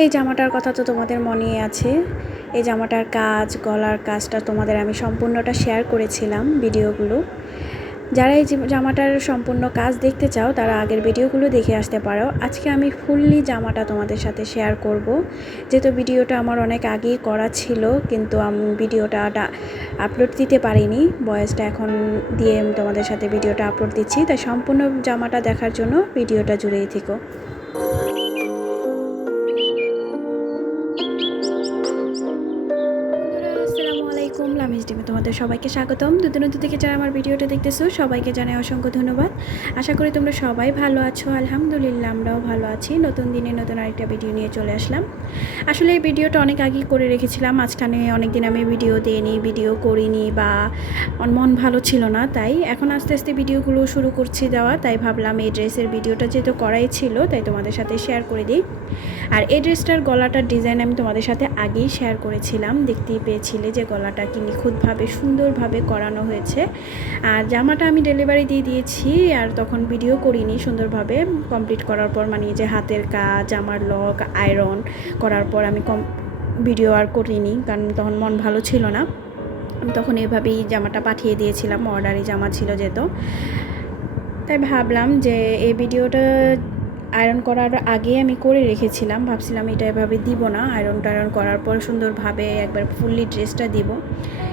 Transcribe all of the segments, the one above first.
এই জামাটার কথা তো তোমাদের মনেই আছে। এই জামাটার কাজ, গলার কাজটা তোমাদের আমি সম্পূর্ণটা শেয়ার করেছিলাম ভিডিওগুলো। যারা এই জামাটার সম্পূর্ণ কাজ দেখতে চাও, তারা আগের ভিডিওগুলো দেখে আসতে পারো। আজকে আমি ফুললি জামাটা তোমাদের সাথে শেয়ার করব। যেহেতু ভিডিওটা আমার অনেক আগেই করা ছিল, কিন্তু আমি ভিডিওটা আপলোড দিতে পারিনি। বয়সটা এখন দিয়ে তোমাদের সাথে ভিডিওটা আপলোড দিচ্ছি। তাই সম্পূর্ণ জামাটা দেখার জন্য ভিডিওটা জুড়েই থেকো। সবাইকে স্বাগতম। দুদিনতি থেকে যারা আমার ভিডিওটা দেখতেছো, সবাইকে জানাই অসংখ্য ধন্যবাদ। আশা করি তোমরা সবাই ভালো আছো, আলহামদুলিল্লাহ আমরাও ভালো আছি। নতুন দিনে নতুন আরেকটা ভিডিও নিয়ে চলে আসলাম। আসলে এই ভিডিওটা অনেক আগেই করে রেখেছিলাম। মাঝখানে অনেক দিন আমি ভিডিও দিইনি, ভিডিও করিনি বা মন ভালো ছিল না, তাই এখন আস্তে আস্তে ভিডিওগুলো শুরু করছি দেওয়া। তাই ভাবলাম এই ড্রেসের ভিডিওটা যেহেতু করাই ছিল, তাই তোমাদের সাথে শেয়ার করে দিই। আর এই ড্রেসটার গলাটার ডিজাইন আমি তোমাদের সাথে আগেই শেয়ার করেছিলাম। দেখতেই পেয়েছিলে যে গলাটা কি নিখুঁতভাবে সুন্দরভাবে করানো হয়েছে। আর জামাটা আমি ডেলিভারি দিয়ে দিয়েছি, আর তখন ভিডিও করিনি সুন্দরভাবে। কমপ্লিট করার পর মানে যে হাতের কাজ, জামার লক আয়রন করার পর আমি কম ভিডিও আর করিনি, কারণ তখন মন ভালো ছিল না। আমি তখন এভাবেই জামাটা পাঠিয়ে দিয়েছিলাম অর্ডারি জামা ছিল যেহেতু। তাই ভাবলাম যে এই ভিডিওটা আয়রন করার আগে আমি করে রেখেছিলাম। ভাবছিলাম এটা এভাবে দিব না। আয়রন টায়রন করার পর সুন্দরভাবে একবার ফুললি ড্রেসটা দিব।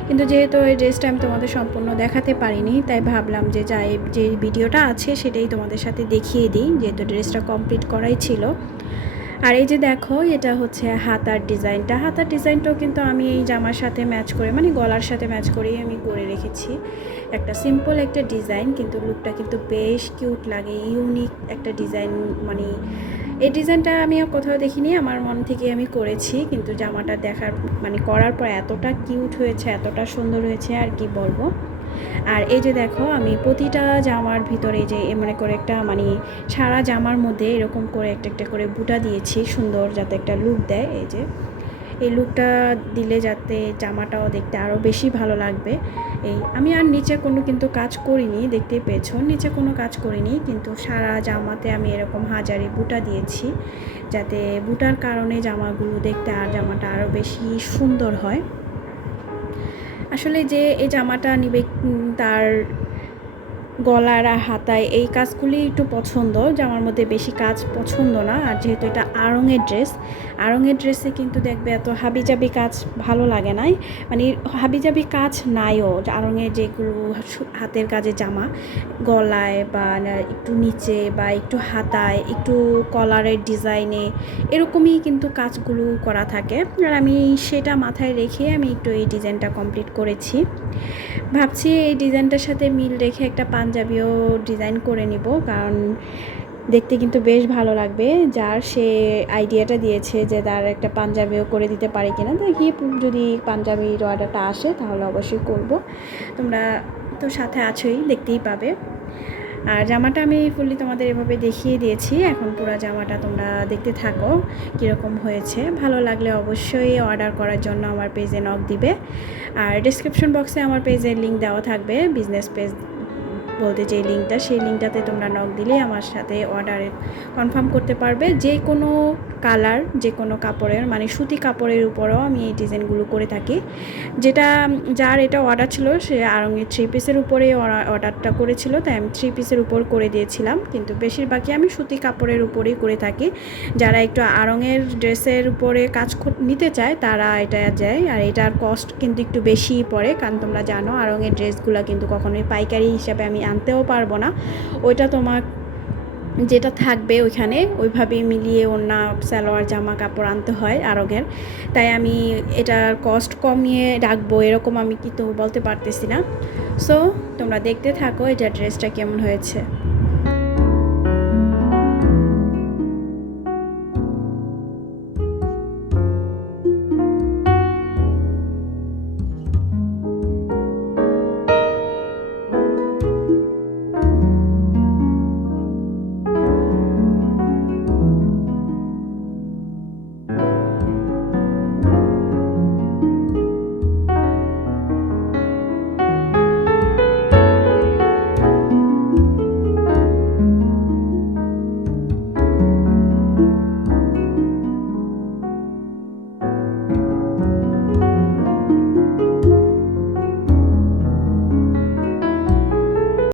কিন্তু যেহেতু এই ড্রেসটা আমি তোমাদের সম্পূর্ণ দেখাতে পারিনি, তাই ভাবলাম যে যা যে ভিডিওটা আছে সেটাই তোমাদের সাথে দেখিয়ে দিই। যেহেতু ড্রেসটা কমপ্লিট করাই ছিল। আর এই যে দেখো, এটা হচ্ছে হাতার ডিজাইনটা। হাতার ডিজাইনটাও কিন্তু আমি এই জামার সাথে ম্যাচ করে মানে গলার সাথে ম্যাচ করেই আমি করে রেখেছি। একটা সিম্পল একটা ডিজাইন, কিন্তু লুকটা কিন্তু বেশ কিউট লাগে ইউনিক একটা ডিজাইন মানে এই ডিজাইনটা আমি কোথাও দেখিনি, আমার মন থেকে আমি করেছি, কিন্তু জামাটা দেখার মানে করার পর এতটা কিউট হয়েছে, এতটা সুন্দর হয়েছে, আর কি বলব। আর এই যে দেখো, আমি প্রতিটা জামার ভিতরে যে মনে করে একটা মানে সারা জামার মধ্যে এরকম করে একটা একটা করে বুটা দিয়েছি সুন্দর যাতে একটা লুক দেয়, এই যে। এই লুকটা দিলে যাতে জামাটাও দেখতে আরও বেশি ভালো লাগবে। এই আমি আর নিচে কোনো কিন্তু কাজ করিনি দেখতে পেয়েছ। নিচে কোনো কাজ করিনি, কিন্তু সারা জামাতে আমি এরকম হাজারি বুটা দিয়েছি যাতে বুটার কারণে জামাগুলো দেখতে আর জামাটা আরও বেশি সুন্দর হয়। আসলে যে এই জামাটা নিবে তার গলার আর হাতায় এই কাজগুলি একটু পছন্দ জামার মধ্যে বেশি কাজ পছন্দ না। আর যেহেতু এটা আড়ঙের ড্রেস, আড়ঙের ড্রেসে কিন্তু দেখবে এত হাবিজাবি কাজ ভালো লাগে নাই। মানে হাবিজাবি কাজ নাইও আড়ঙের যেগুলো হাতের কাজে জামা, গলায় বা একটু নিচে বা একটু হাতায়, একটু কলারের ডিজাইনে, এরকমই কিন্তু কাজগুলো করা থাকে। আর আমি সেটা মাথায় রেখে আমি একটু এই ডিজাইনটা কমপ্লিট করেছি। ভাবছি এই ডিজাইনটার সাথে মিল রেখে একটা পাঞ্জাবিও ডিজাইন করে নিব, কারণ দেখতে কিন্তু বেশ ভালো লাগবে। যার সে আইডিয়াটা দিয়েছে যে তার একটা পাঞ্জাবিও করে দিতে পারে কিনা, দেখি যদি পাঞ্জাবির অর্ডারটা আসে তাহলে অবশ্যই করব। তোমরা তো সাথে আছোই, দেখতেই পাবে। আর জামাটা আমি ফুললি তোমাদের এভাবে দেখিয়ে দিয়েছি, এখন পুরো জামাটা তোমরা দেখতে থাকো কীরকম হয়েছে। ভালো লাগলে অবশ্যই অর্ডার করার জন্য আমার পেজে নক দিবে। আর ডিসক্রিপশন বক্সে আমার পেজের লিঙ্ক দেওয়া থাকবে বিজনেস পেজ বলতে যে লিঙ্কটা, সেই লিঙ্কটাতে তোমরা নক দিলে আমার সাথে অর্ডার কনফার্ম করতে পারবে। যে কোনো কালার যে কোনো কাপড়ের মানে সুতি কাপড়ের উপরও আমি এই ডিজাইনগুলো করে থাকি। যেটা, যার এটা অর্ডার ছিল, সে আরঙের থ্রি পিসের উপরে অর্ডারটা করেছিল, তাই আমি থ্রি পিসের উপর করে দিয়েছিলাম। কিন্তু বেশিরভাগই আমি সুতি কাপড়ের উপরেই করে থাকি। যারা একটু আড়ঙের ড্রেসের উপরে কাজ নিতে চায়, তারা এটা যায় আর এটার কস্ট কিন্তু একটু বেশিই পড়ে, কারণ তোমরা জানো আড়ঙের ড্রেসগুলো কিন্তু কখনোই পাইকারি হিসাবে আমি আনতেও পারব না। ওইটা তোমার যেটা থাকবে ওইখানে ওইভাবেই মিলিয়ে অন্য সালোয়ার, জামা, কাপড় আনতে হয় আরগের। তাই আমি এটার কস্ট কমিয়ে রাখব, এরকম আমি কিন্তু বলতে পারতেছি না। সো তোমরা দেখতে থাকো এটা ড্রেসটা কেমন হয়েছে।